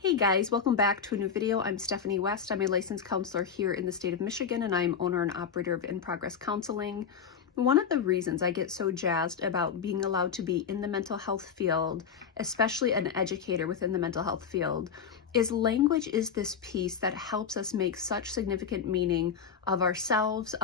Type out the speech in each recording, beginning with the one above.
Hey guys, welcome back to a new video. I'm Stephanie West. I'm a licensed counselor here in the state of Michigan, and I'm owner and operator of In Progress Counseling. One of the reasons I get so jazzed about being allowed to be in the mental health field, especially an educator within the mental health field, is language is this piece that helps us make such significant meaning of ourselves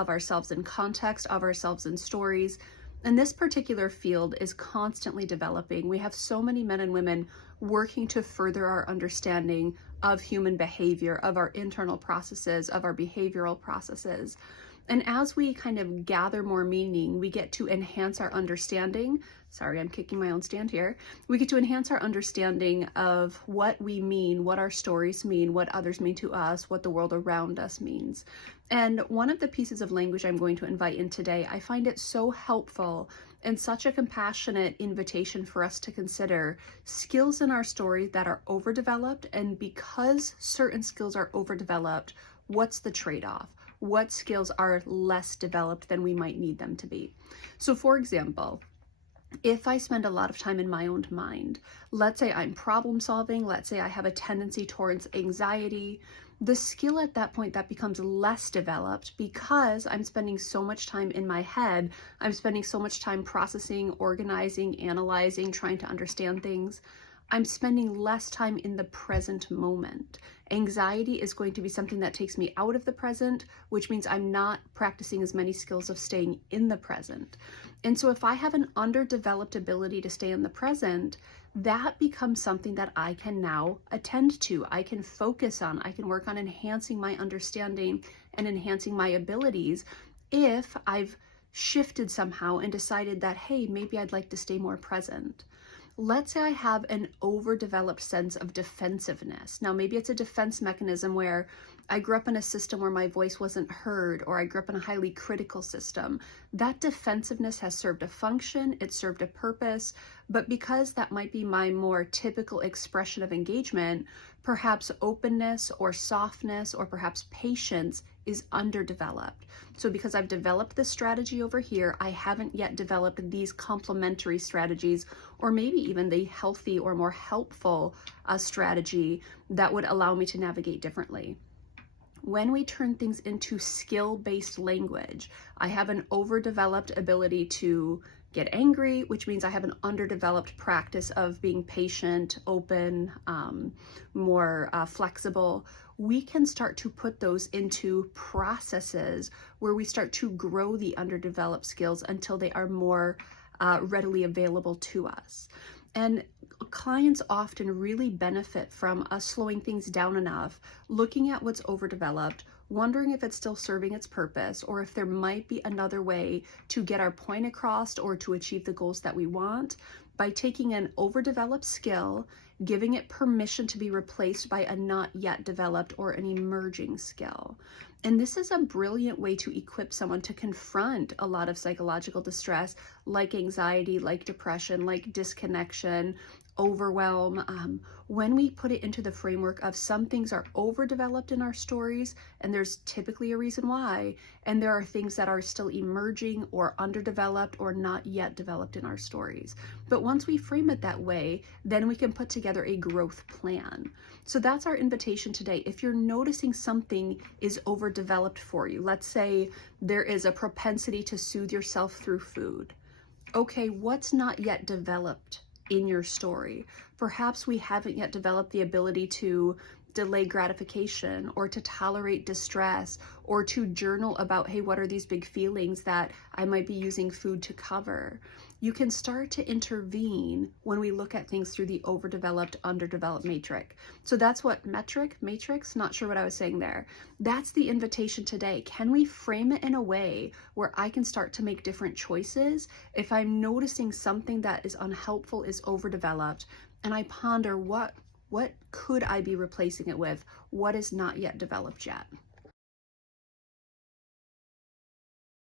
in context, of ourselves in stories. And this particular field is constantly developing. We have so many men and women working to further our understanding of human behavior, of our internal processes, of our behavioral processes. And as we kind of gather more meaning, we get to enhance our understanding. Sorry, I'm kicking my own stand here. We get to enhance our understanding of what we mean, what our stories mean, what others mean to us, what the world around us means. And one of the pieces of language I'm going to invite in today, I find it so helpful and such a compassionate invitation for us to consider skills in our story that are overdeveloped. And because certain skills are overdeveloped, what's the trade-off? What skills are less developed than we might need them to be? So for example, if I spend a lot of time in my own mind, let's say I'm problem solving, let's say I have a tendency towards anxiety, the skill at that point that becomes less developed because I'm spending so much time in my head, I'm spending so much time processing, organizing, analyzing, trying to understand things. I'm spending less time in the present moment. Anxiety is going to be something that takes me out of the present, which means I'm not practicing as many skills of staying in the present. And so if I have an underdeveloped ability to stay in the present, that becomes something that I can now attend to. I can focus on, I can work on enhancing my understanding and enhancing my abilities if I've shifted somehow and decided that, hey, maybe I'd like to stay more present. Let's say I have an overdeveloped sense of defensiveness. Now, maybe it's a defense mechanism where I grew up in a system where my voice wasn't heard, or I grew up in a highly critical system. That defensiveness has served a function, it served a purpose, but because that might be my more typical expression of engagement, perhaps openness or softness or perhaps patience is underdeveloped. So because I've developed this strategy over here, I haven't yet developed these complementary strategies, or maybe even the healthy or more helpful strategy that would allow me to navigate differently. When we turn things into skill-based language, I have an overdeveloped ability to get angry, which means I have an underdeveloped practice of being patient, open, more flexible. We can start to put those into processes where we start to grow the underdeveloped skills until they are more readily available to us. And clients often really benefit from us slowing things down enough, looking at what's overdeveloped, wondering if it's still serving its purpose, or if there might be another way to get our point across or to achieve the goals that we want, by taking an overdeveloped skill, giving it permission to be replaced by a not yet developed or an emerging skill. And this is a brilliant way to equip someone to confront a lot of psychological distress, like anxiety, like depression, like disconnection, overwhelm. When we put it into the framework of some things are overdeveloped in our stories, and there's typically a reason why, and there are things that are still emerging or underdeveloped or not yet developed in our stories. But once we frame it that way, then we can put together a growth plan. So that's our invitation today. If you're noticing something is overdeveloped for you, let's say there is a propensity to soothe yourself through food. Okay, what's not yet developed in your story? Perhaps we haven't yet developed the ability to delay gratification, or to tolerate distress, or to journal about, hey, what are these big feelings that I might be using food to cover? You can start to intervene when we look at things through the overdeveloped, underdeveloped matrix. So that's what matrix, not sure what I was saying there. That's the invitation today. Can we frame it in a way where I can start to make different choices if I'm noticing something that is unhelpful, is overdeveloped, and I ponder what could I be replacing it with? What is not yet developed yet?